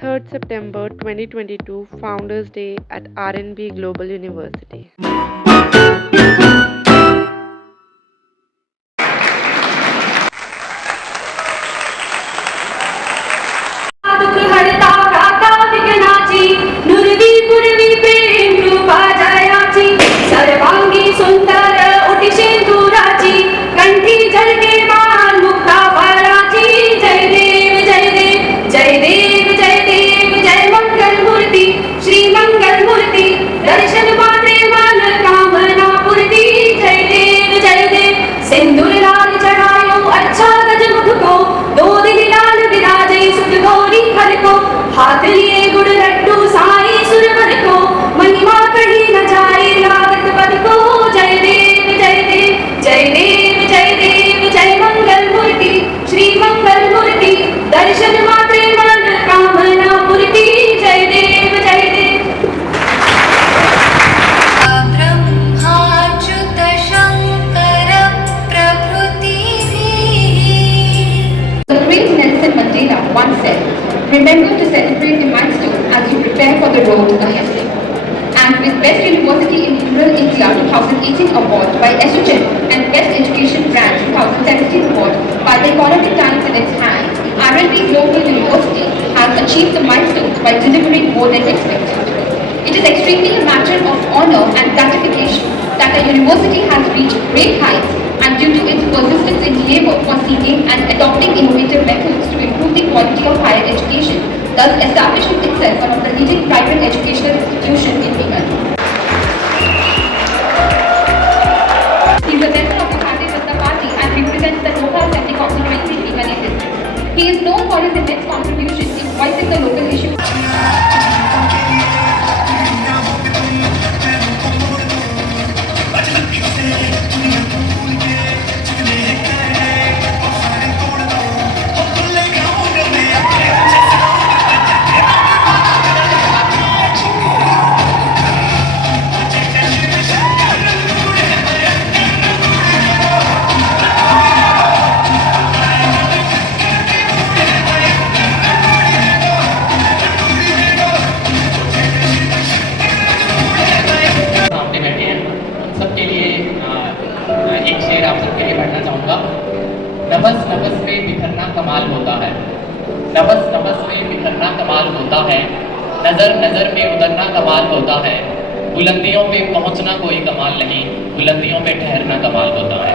3rd September 2022 Founders Day at RNB Global University. हाथ लिए गुड़ लड्डू साई सुरवर को महिमा कही न जाए लागत पद को जय देव जय देव जय देव जय देव जय मंगल मूर्ति श्री मंगल मूर्ति दर्शन मात्रे मन कामना पूर्ति जय देव जय देव। ब्रह्माच्युत Shankar प्रभृतिः। The great Nelson Mandela once said, "Remember to celebrate the milestone as you prepare for the road ahead." And with Best University in Rural India 2018 award by Estrogen and Best Education Brand 2017 award by the Economic Times in its hand, RNB Global University has achieved the milestones by delivering more than expected. It is extremely a matter of honor and gratification that a university has reached great heights, and due to its persistence in labor for seeking and adopting innovative methods to improve the quality of higher education, thus establishing itself one of the leading private educational institutions in England. He is a member of the Bharatiya Janata Party and represents the Lok Assembly constituency in Bikaner district. He is known for his immense contribution in voicing the local issues. एक शेर आप सबके लिए पढ़ना चाहूँगा। नभस नभस में बिखरना कमाल होता है, नभस नभस में बिखरना कमाल होता है, नज़र नज़र में उतरना कमाल होता है, बुलंदियों पे पहुँचना कोई कमाल नहीं, बुलंदियों पे ठहरना कमाल होता है।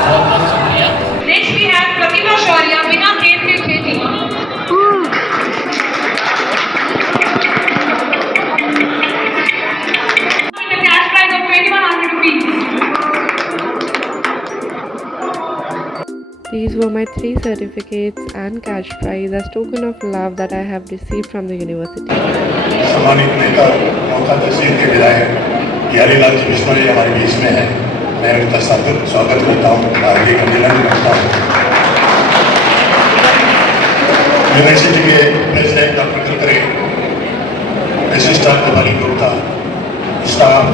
बहुत बहुत शुक्रिया। Next we have Pratima Shaurya, बिना खेत के खेती। These were my 3 certificates and cash prize as token of love that I have received from the university. सम्मानित नेता मौका तहसील के विधायक प्यारीलाल जी बिश्नोई हमारे बीच में है। मैं उनका स्वागत करता हूँ, हार्दिक अभिनंदन करता हूँ। यूनिवर्सिटी के president doctor Kalkare, registrar Kapali Gupta, staff,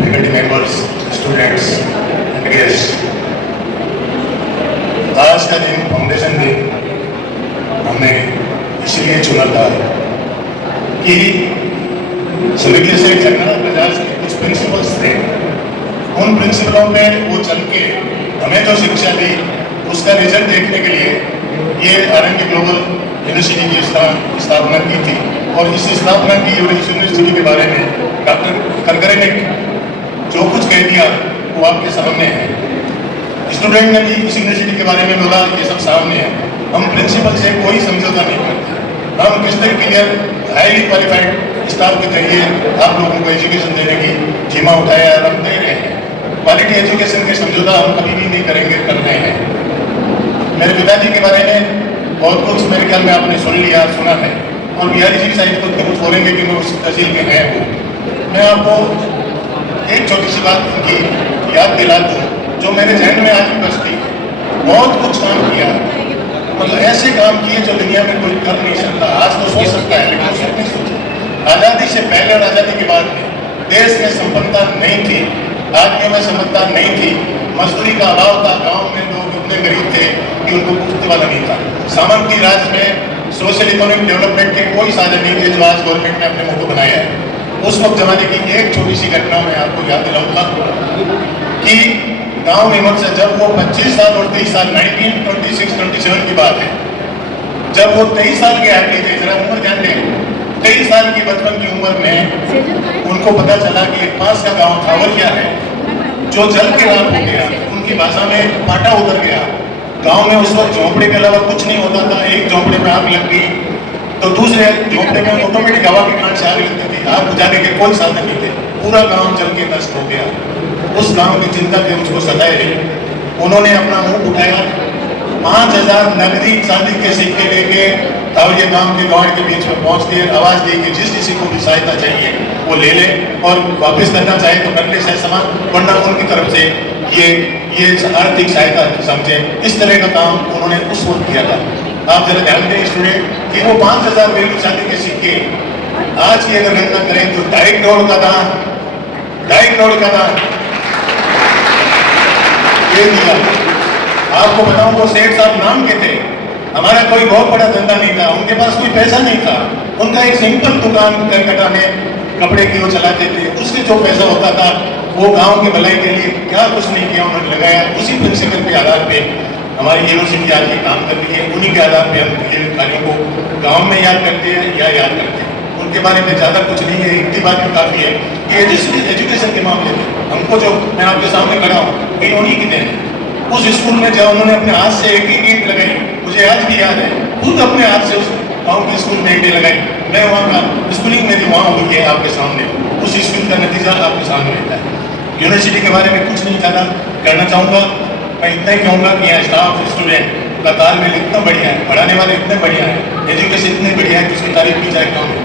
faculty members, students and guest, आज का दिन फाउंडेशन दिन हमने इसलिए चुना था कि सर्विक्य से जनरल प्रजाज के कुछ प्रिंसिपल्स थे, उन प्रिंसिपलों पे वो चल के हमें जो शिक्षा दी उसका रिजल्ट देखने के लिए ये RNB ग्लोबल यूनिवर्सिटी की स्थापना की थी। और इस स्थापना की यूनिवर्सिटी के बारे में डॉक्टर कलकरे ने जो कुछ कह दिया वो आपके सामने है। स्टूडेंट ने भी इस यूनिवर्सिटी के बारे में बोला, ये सब सामने है। हम प्रिंसिपल से कोई समझौता नहीं करते, हम crystal clear highly qualified staff के जरिए आप लोगों को एजुकेशन देने की जिम्मा उठाया और हम दे रहे हैं। क्वालिटी एजुकेशन के समझौता हम कभी भी नहीं करेंगे, कर रहे हैं। मेरे पिताजी के बारे में बहुत कुछ मेरे ख्याल में आपने सुन लिया, सुना है, और बिहारी जी शायद खुद कुछ बोलेंगे कि वो उस तहसील के हैं। वो मैं आपको एक छोटी सी बात की याद दिला दूँ जो मेरे जहन में आज भी बसती। बहुत कुछ काम किया, मतलब ऐसे काम किए जो दुनिया में कोई कर नहीं सकता। आज तो सोच सकता है लेकिन सोच नहीं सोचा। आज़ादी से पहले और आज़ादी के बाद में देश में संपन्नता नहीं थी, आदमियों में समझदार नहीं थी, मजदूरी का अभाव था, गांव में लोग इतने गरीब थे कि उनको पूछने वाला नहीं था। सामंती राज में सोशल इकोनॉमिक डेवलपमेंट के कोई साधन नहीं थे जो आज गवर्नमेंट ने अपने मुंह को बनाया है। उस वक्त जमाने की एक छोटी सी घटना मैं आपको याद दिलाऊंगा कि गांव में मुझसे जब वो 25 साल और 23 साल 1926-27 की बात है, जब वो 23 साल के आदमी थे, जरा उम्र जान लें, 23 साल की बचपन की उम्र में उनको पता चला कि एक पास का गांव खावरिया है जो जल के रात हो गया। उनकी भाषा में पाटा उतर गया। गांव में उस वक्त झोंपड़े के अलावा कुछ नहीं होता था। एक झोंपड़े में आग लग गई तो दूसरे झोंपड़े में ऑटोमेटिक हवा की कांड से आग लगती थी। आग बुझाने के कोई साधन नहीं थे। पूरा गांव जल के नष्ट हो गया। उस गांव की चिंता के उसको सताए रही। उन्होंने अपना मुंह उठाया, 5000 नगदी चांदी के सिक्के लेके तावड़िया गांव के गांव के बीच में पहुंच के आवाज दी कि जिस किसी को भी सहायता चाहिए वो ले ले और वापस करना चाहे तो कर ले समान, वरना उनकी तरफ से ये आर्थिक सहायता समझे। इस तरह का काम उन्होंने उस वक्त किया था। आप जरा ध्यान दें स्टूडेंट कि वो 5000 वैल्यू चांदी के सिक्के आज की अगर गणना करें तो 2.5 करोड़ का दान, 2.5 करोड़ का दान ये दिया। आपको बताऊं वो सेठ साहब नाम के थे। हमारा कोई बहुत बड़ा धंधा नहीं था, उनके पास कोई पैसा नहीं था। उनका एक सिंपल दुकान कलकत्ता में कपड़े की वो चलाते थे। उससे जो पैसा होता था वो गांव की भलाई के लिए क्या कुछ नहीं किया उन्होंने लगाया। उसी प्रिंसिपल के आधार पे हमारी यूनिवर्सिटी आज ये काम कर रही है। उन्हीं के आधार पे हम ये कार्यों को गाँव में याद करते हैं या याद करते हैं। उनके बारे में ज़्यादा कुछ नहीं है। इतनी बात भी काफ़ी है कि एजुकेशन के मामले में हमको जो मैं आपके सामने खड़ा हूँ ये उन्हीं की देन है। उस स्कूल में जब उन्होंने अपने हाथ से एक ईंट लगाई, मुझे आज भी याद है, खुद अपने हाथ से उस गाँव के स्कूल में ईंटें लगाई। मैं वहाँ का स्कूलिंग मेरी वहाँ हुई है आपके सामने। उस स्कूल का नतीजा आपके सामने रहता है। यूनिवर्सिटी के बारे में कुछ नहीं ज़्यादा कहना चाहूँगा। मैं इतना ही कहूँगा कि यहाँ स्टाफ स्टूडेंट का तालमेल इतना बढ़िया है, पढ़ाने वाले इतने बढ़िया है, एजुकेशन इतनी बढ़िया है कि उसकी तारीफ की जाए कम है।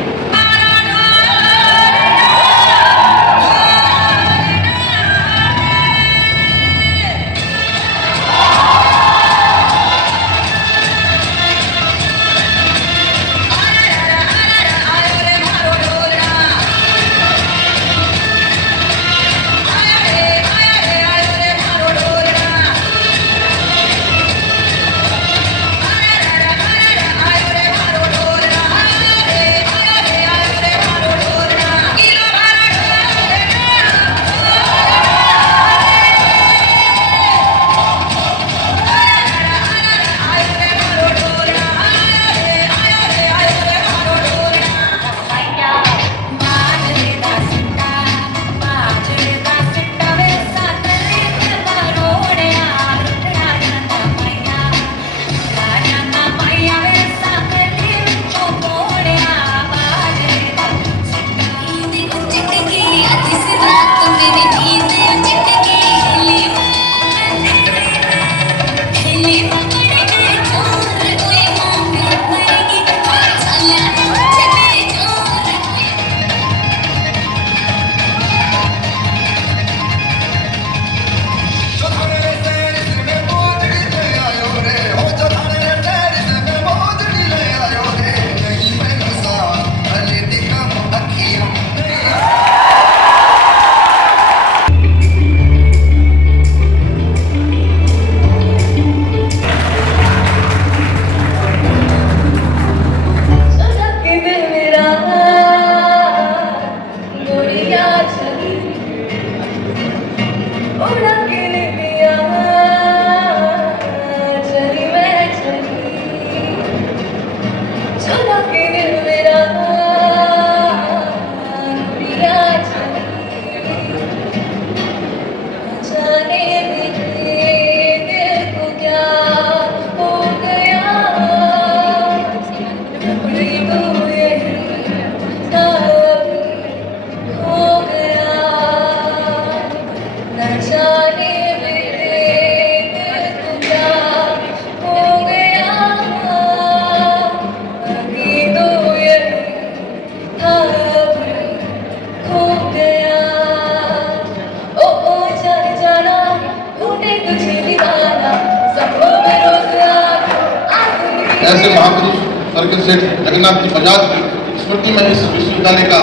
ऐसे महापुरुष स्वर्गीय सेठ जगन्नाथ जी बजाज की स्मृति में इस विश्वविद्यालय का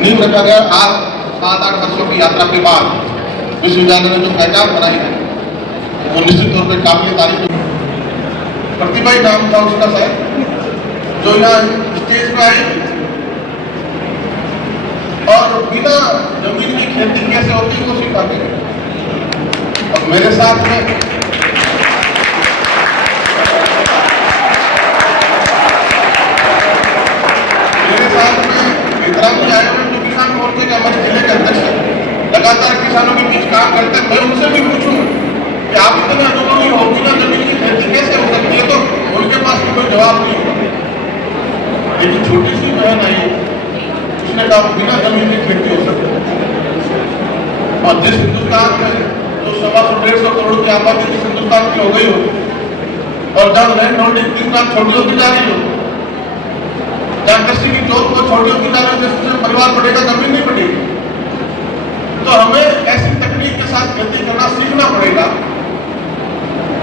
नींव रखा गया। आज 7-8 वर्षों की यात्रा के बाद विश्वविद्यालय ने जो पहचान बनाई है वो निश्चित तौर पर काबिल तारीफ है। प्रतिभा ही नाम था उसका शायद, जो यहाँ स्टेज पे आई और बिना जमीन की खेती कैसे होती है वो सिखाते हैं। और मेरे साथ में विक्रांत जी आए हुए जो किसान मोर्चे के हमारे जिले के अध्यक्ष हैं, लगातार किसानों के बीच काम करते हैं। मैं उनसे भी पूछूं कि आप इतने अनुभवी हो, बिना जमीन की खेती कैसे हो सकती है, तो उनके पास भी कोई जवाब नहीं होगा। लेकिन छोटी सी बहन आई, उसने कहा बिना जमीन की खेती हो सकती है। और जिस हिंदुस्तान में जो 125-150 करोड़ की आबादी जिस हिंदुस्तान की हो गई हो, और जब लैंड होल्डिंग 3 लाख छोटी होती जा रही हो, जहाँ कृषि की जोत को छोटी होती जा रही है, जिससे परिवार बढ़ेगा, जमीन नहीं बढ़ेगी। तो हमें ऐसी तकनीक के साथ खेती करना सीखना पड़ेगा।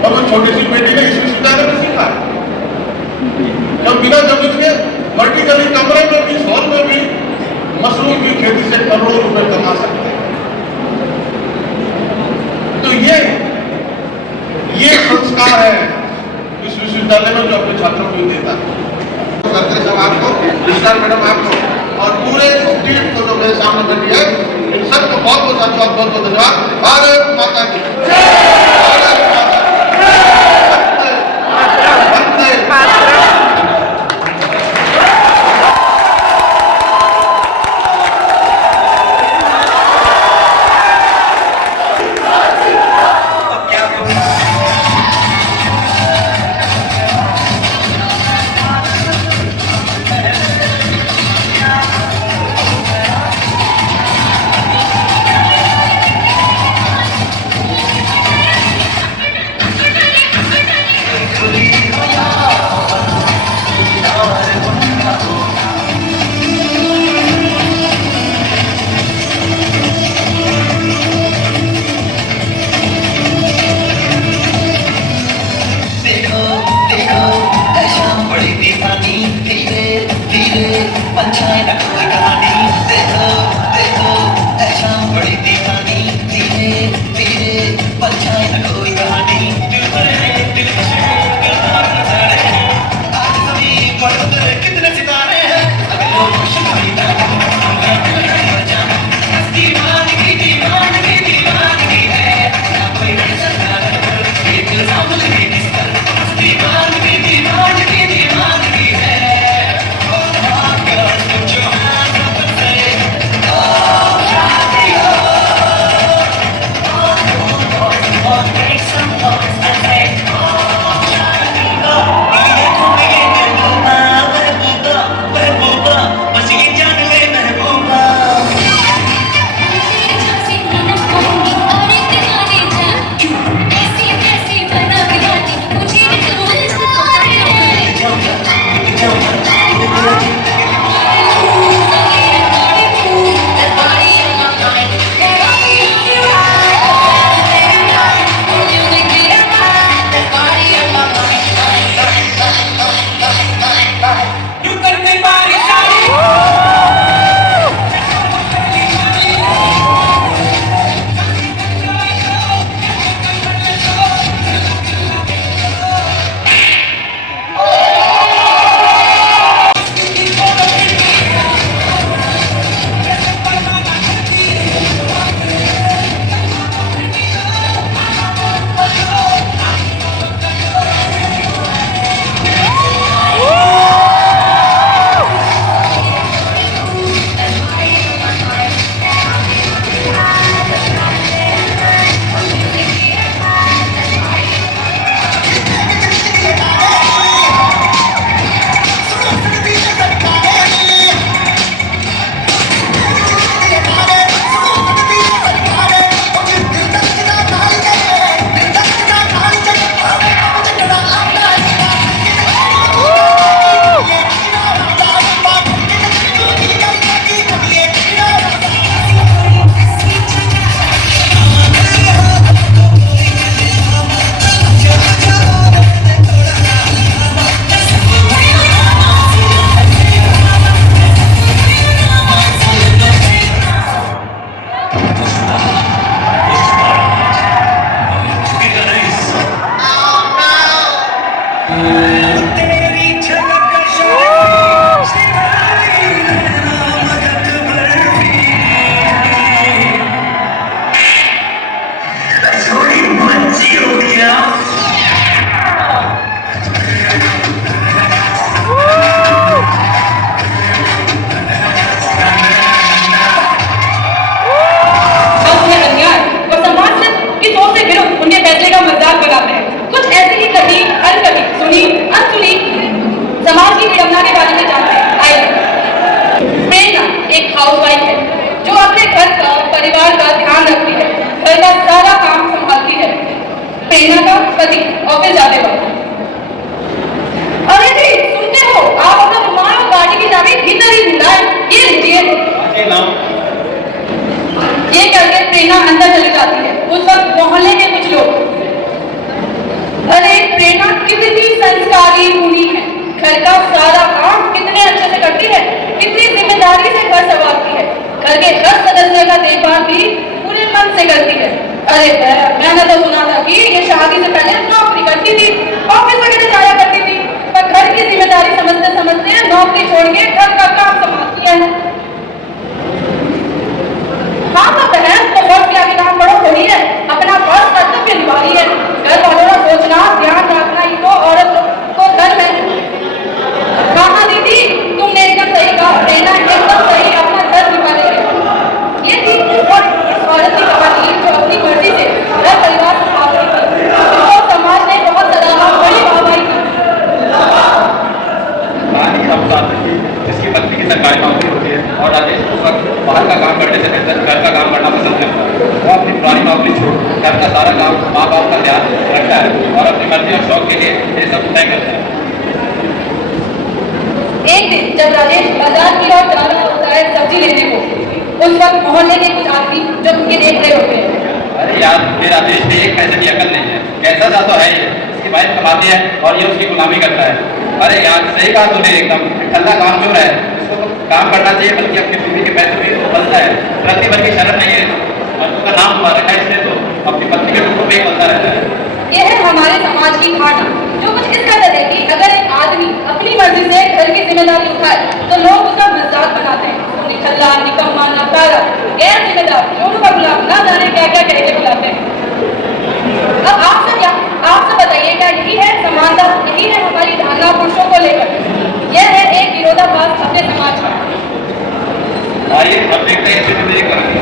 और वो छोटी सी बेटी ने इस विश्वविद्यालय में सीखा, जब बिना जमीन के वर्टिकली कमरे में भी, हॉल में भी मशरूम की खेती से करोड़ों रुपए कमा सकते हैं। तो ये संस्कार है इस विश्वविद्यालय में जो अपने छात्रों को देता है। करते सब आपको, विस्तार मैडम आपको और पूरे टीम को जो मेरे सामने बैठी है, इन सबको बहुत बहुत धन्यवाद, बहुत बहुत धन्यवाद। भारत माता की भारत माता सुनाओ। ये करके प्रेरणा अंदर चली जाती है। उस वक्त मोहल्ले के कुछ लोग, अरे प्रेरणा कितनी संस्कारी भूमि है, घर का सारा काम कितने अच्छे से करती है, कितनी जिम्मेदारी से घर संभालती है, घर के हर सदस्य का देखभाल भी पूरे मन से करती है। अरे मैंने तो सुना था कि ये शादी से पहले नौकरी करती थी, ऑफिस वगैरह जाया करती थी, पर घर की जिम्मेदारी समझते समझते नौकरी छोड़ के घर का काम संभालती है। हाँ तो बहन, तो वक्त के आगे काम बड़ो थोड़ी है, अपना फर्ज कर्तव्य निभा रही है। घर वालों का सोचना ध्यान रखना ही तो औरत को धर्म है। कहा दीदी, तुमने एकदम सही कहा, प्रेरणा एकदम सही अपना धर्म निभा रही है। ये थी और औरत की कहानी जो अपनी मर्जी से घर परिवार संभाल रही थी, तो समाज ने बहुत सराहा, बड़ी वाहवाही की। कहानी अब बात है जिसकी पत्नी की सरकारी नौकरी होती है और राजेश उस वक्त बाहर का काम करने से बेहतर घर का काम करना पसंद करता है। वो अपनी पुरानी नौकरी छोड़ घर का सारा काम माँ बाप का ध्यान रखता है और अपनी मर्जी और शौक के लिए ये सब तय करता है। एक दिन जब राजेश बाजार की ओर जा रहा होता है सब्जी लेने को, उस वक्त मोहल्ले के कुछ आदमी जो उनके देख रहे होते हैं। अरे यार, मेरे राजेश में एक पैसे की अकल नहीं है, कैसा सा तो है ये, इसकी वाइफ कमाती है और ये उसकी गुलामी करता है। अरे यार, सही कहा तूने एकदम, ठंडा काम क्यों है, इसको तो काम करना चाहिए, बल्कि अपनी बीवी के पैसे में तो बचता है, प्रति भर की शर्म नहीं है और उसका नाम रखा है इसने तो अपनी पत्नी के रूप में ही बनता रहता है। ये है हमारे समाज की धारणा, जो कुछ इस कदर है कि अगर एक आदमी अपनी मर्जी से घर की जिम्मेदारी उठाए तो लोग उसका मजाक बनाते हैं, निकल्ला, निकम्मा, नकारा, गैर जिम्मेदार, जोड़ों का गुलाम, ना जाने क्या क्या कह के बुलाते हैं। अब आपसे बताइए, क्या यही है समानता, यही है हमारी धारणा पुरुषों को लेकर? यह है एक विरोधाभास अपने समाज का। आइए अब देखते हैं इसे मेरी कहानी।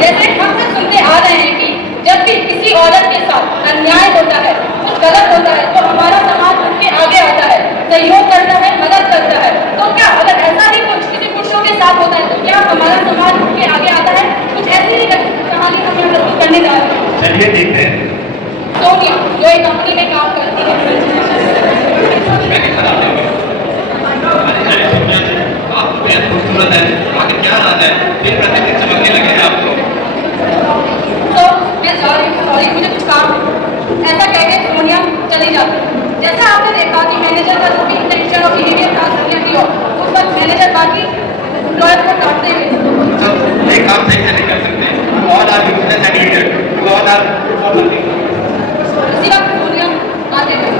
जैसे हम सब सुनते आ रहे हैं कि जब भी किसी औरत के साथ अन्याय होता है, कुछ गलत होता है, तो हमारा समाज उनके आगे आता है, सहयोग करता है, मदद करता है। तो क्या अगर ऐसा ही कुछ किसी पुरुषों के साथ होता है तो क्या हमारा समाज उनके आगे आता है? कुछ ऐसी ही कहानी हम प्रस्तुत करने जा रहे हैं। चलिए देखते हैं। सोनिया जो एक कंपनी में काम करती है, आप बेहद खूबसूरत है, आगे क्या राज है, दिन प्रतिदिन चमकने लगे हैं आप लोग। तो मैं सॉरी मुझे कुछ काम, ऐसा कह के सोनिया चली जाती है। जैसा आपने देखा कि मैनेजर का जो भी इंटेंशन और बिहेवियर था सोनिया की ओर, उस वक्त मैनेजर बाकी एम्प्लॉयर को डांटते हुए, सब एक काम सही से नहीं कर सकते, you all are useless and idiot, you all are good for nothing। उसी वक्त सोनिया आते हुए,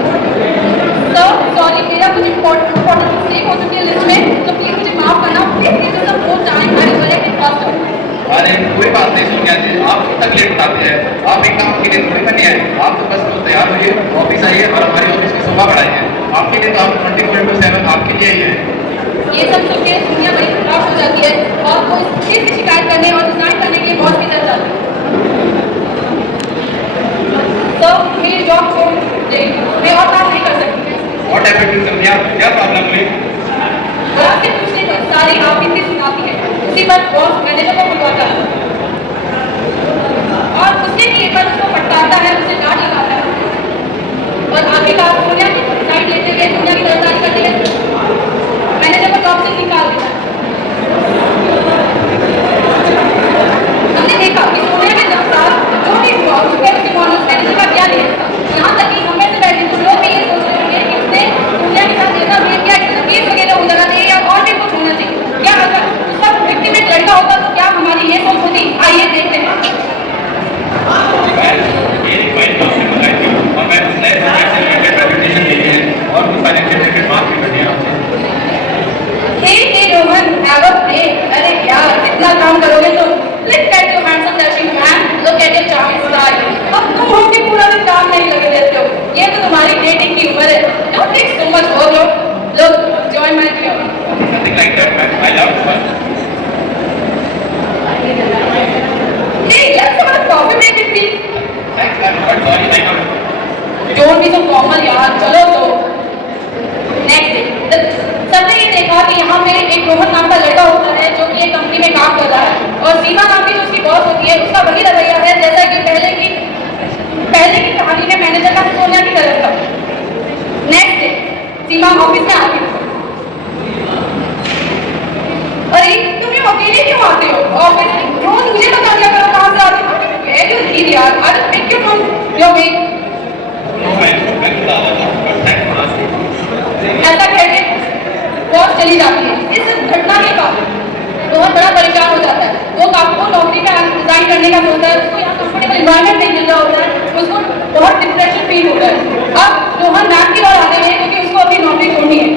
तो सॉरी मेरा कुछ इम्पोर्टेंट मिस्टेक हो चुकी है लिस्ट में, तो प्लीज मुझे माफ करना, please give me some more time, I will correct it faster. अरे कोई बात नहीं सोनिया जी, आप क्यों तकलीफ उठाते हैं, आप एक काम के लिए थोड़ी बनी है, आप तो बस तैयार होइए, ऑफिस आइए और हमारी ऑफिस की शोभा बढ़ाइए, आपके लिए तो हम 24/7 आपके लिए ही है। ये सब सुन के सोनिया बड़ी निराश हो जाती है और वो इस चीज की शिकायत करने और रिजाइन करने के लिए बॉस की तरफ जाती है। तो मेरी जॉब छोड़ देगी, मैं और काम नहीं कर सकती। What happened to सोनिया, क्या प्रॉब्लम हुई? आपसे पूछने पर सारी आप कितनी सुनाती है, उसी पर बॉस मैनेजर को बुलवाता है और उसके लिए पर उसको फटकारता है, उसे डांट लगाता है और आखिरकार सोनिया की साइड लेते हुए सोनिया की तरफदारी करते हुए मैनेजर को जॉब से निकाल देता है। हमने देखा कि सोनिया के साथ जो भी हुआ उस पर उसके मैनेजर का क्या लिया था, यहाँ तक कि हमें से बैठे कुछ लोग भी ये सोच रहे होंगे कि उसने सोनिया के साथ ऐसा बिहेव किया कि केस वगैरह हो जाना चाहिए या और भी कुछ होना चाहिए। क्या अगर उसका विक्टिम एक लड़का होता तो क्या हमारी ये सोच होती? आइए देखते हैं। ये फाइल तो आपने बताई थी और मैं उस नए प्रोजेक्ट से रिलेटेड प्रेजेंटेशन दी है और कुछ फाइनेंशियल रिलेटेड बात भी करनी है आपसे। हे रोहन, हैव अ ब्रेक। अरे यार, कितना काम करोगे तुम? Look at your handsome dashing man, look at your charming style. अब तुम हो कि पूरा दिन काम नहीं लगे रहते हो, ये तो तुम्हारी डेटिंग की उम्र है। Don't take so much overload, look join my club. Nothing like that, man. I love fun. Hey, let's have a coffee break with me. Thanks, man. But sorry, I can't. Don't be so formal यार, चलो तो। Next सबने ये देखा कि यहाँ पे एक रोहन नाम का लड़का होता है जो कि एक कंपनी में काम कर रहा है और सीमा नाम की जो उसकी बॉस होती है उसका वही रवैया है जैसा कि पहले की कहानी में मैनेजर का सोनिया की तरफ था। नेक्स्ट सीमा ऑफिस में आती है। अरे तुम ये अकेले क्यों क्यों आते हो ऑफिस? रोज मुझे बता दिया करो कहाँ से आते हो। Where do you live यार? I will pick you from your way. ऐसा कहते बॉस चली जाती है। इस घटना के बाद बहुत बड़ा परेशान हो जाता है। वो आपको नौकरी का रिजाइन करने का सोचता है, उसको यहाँ कंफर्टेबल एनवायरनमेंट नहीं मिल रहा होता है, उसको बहुत डिप्रेशन फील होता है। अब रोहन मैम की ओर आते हैं क्योंकि उसको अपनी नौकरी छोड़नी है।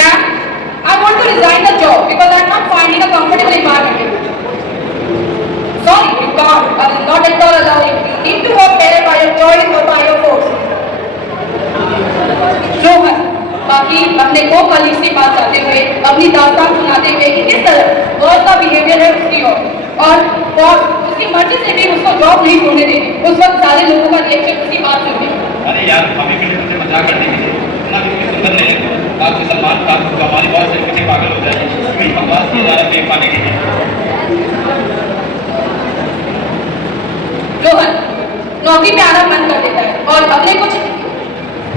Ma'am, I want to resign the job because I am not finding a comfortable environment. Sorry, you can't. I will not at all allow you. You need to work there by your choice or by your force. Rohan बाकी अपने को colleagues के पास जाते हुए अपनी दास्तान सुनाते हुए कि किस तरह बॉस का बिहेवियर है उसकी और बॉस उसकी मर्जी से भी उसको जॉब नहीं छोड़ने देंगे। उस वक्त सारे लोगों का रिएक्शन उसकी बात सुनते। अरे यार हमें भी मुझे मजाक करने के लिए इतना भी सुंदर नहीं लगता। काफी सलमान खान को हमारी बॉस से पीछे पागल हो जाएगी। अभी बकवास किया जा रहा है पाने के लिए। रोहन नौकरी पे आना बंद कर देता है और अपने कुछ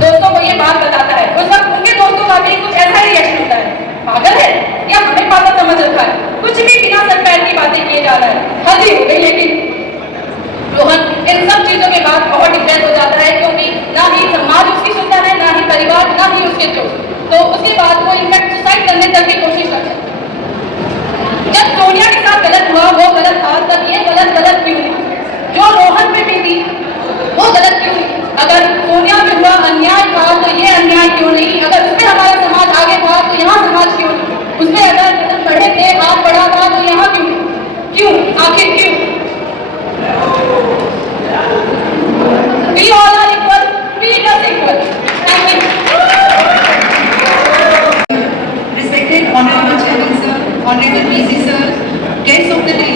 दोस्तों को ये बात बताता है। उस वक्त उनके दोस्तों का भी कुछ ऐसा ही रिएक्शन होता है। पागल है या हमें पागल समझ रखा है? कुछ भी बिना सर पैर की बातें किए जा रहा है। हद ही हो गई। लेकिन रोहन इन सब चीजों के बाद बहुत डिप्रेस हो जाता है क्योंकि ना ही समाज उसकी सुनता है, ना ही परिवार, ना ही उसके दोस्त। तो उसके बाद वो इनफैक्ट सुसाइड करने तक की कोशिश करता है। जब सोनिया के साथ गलत हुआ वो गलत था, तब ये गलत क्यों हुआ? जो रोहन पे बीती वो गलत क्यों हुई? अगर सोनिया पे हुआ अन्याय था तो ये अन्याय क्यों नहीं? अगर उसमें हमारा समाज आगे था तो यहाँ समाज क्यों नहीं? उसमें अगर कदम बढ़े थे, हाथ बढ़ा था तो यहाँ क्यों? क्यों? आखिर क्यों? We all are equal, treat us equal. Thank you. Respected Honorable Chairman Sir, Honorable VC Sir, guests of the day,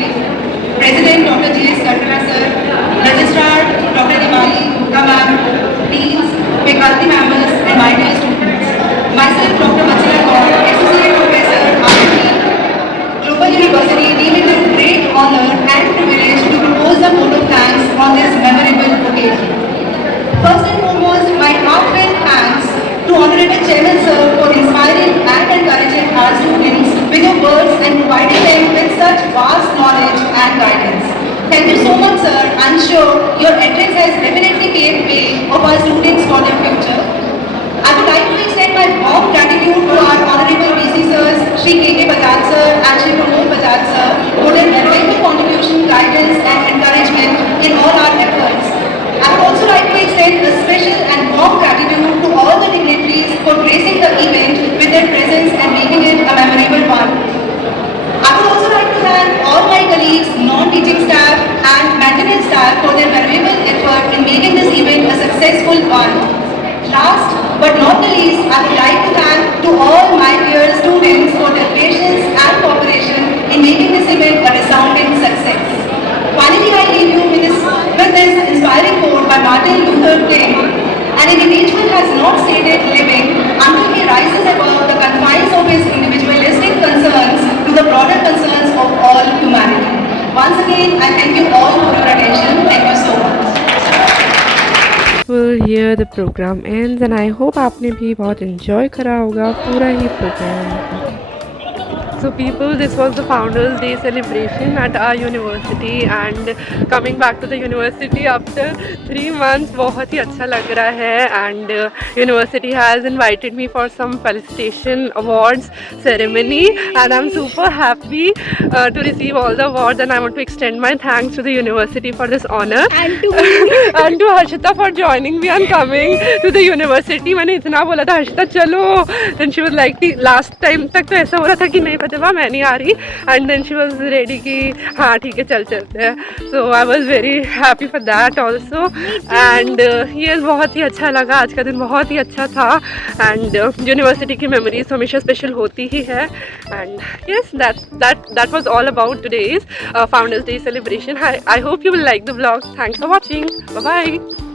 President Dr. J.S. Kattara Sir, Registrar Dr. Nimali Gupta Ma'am, Deans, faculty members and my dear students. Myself Dr. Vatsala Kaur, Associate Professor, RMD, Global University, deem it a great honor and privilege to propose a vote of thanks on this memorable occasion. First and foremost, my heartfelt thanks to Honorable Chairman Sir for inspiring and encouraging our students with your words and providing them with such vast knowledge and guidance. Thank you so much, sir. I'm sure your address has definitely paved way of our students for their future. I would like to extend my warm gratitude to our Honorable VC Sirs, Shri K.K. Bajaj Sir and Shri Pramod Bajaj Sir for their valuable contribution, guidance and encouragement in all our efforts. I would also like to extend a special and warm gratitude to all the dignitaries for gracing the event with their presence and making it a memorable one. I would also like to thank all my colleagues, non-teaching staff and maintenance staff for their valuable effort in making this event a successful one. Last but not the least, I would like to thank to all my dear students for their patience and cooperation in making this event a resounding success. Finally, I leave you with this inspiring quote by Martin Luther King: "An individual has not stated living until he rises above the confines of his individualistic concerns to the broader concerns of all humanity." Once again, I thank you all for your attention. Thank you so much. Here the program ends and I hope आपने भी बहुत enjoy करा होगा पूरा ही program. So people, this was the Founders Day celebration at our university and coming back to the university after 3 months बहुत ही अच्छा लग रहा है and university has invited me for some felicitation awards ceremony and I'm super happy to receive all the awards and I want to extend my thanks to the university for this honor and to Harshita for joining me and coming to the university. मैंने इतना बोला था हर्षिता चलो, then she was like कि last time तक तो ऐसा हो रहा था कि नहीं प्रतिभा मैं नहीं आ रही and then she was ready कि हाँ ठीक है चल चलते हैं. So I was very happy for that also and yes बहुत ही अच्छा लगा. आज का दिन बहुत ही अच्छा था and यूनिवर्सिटी की मेमोरीज हमेशा स्पेशल होती ही है and yes that was all about today's Founders Day celebration. I hope you will like the vlog. Thanks for watching. Bye bye.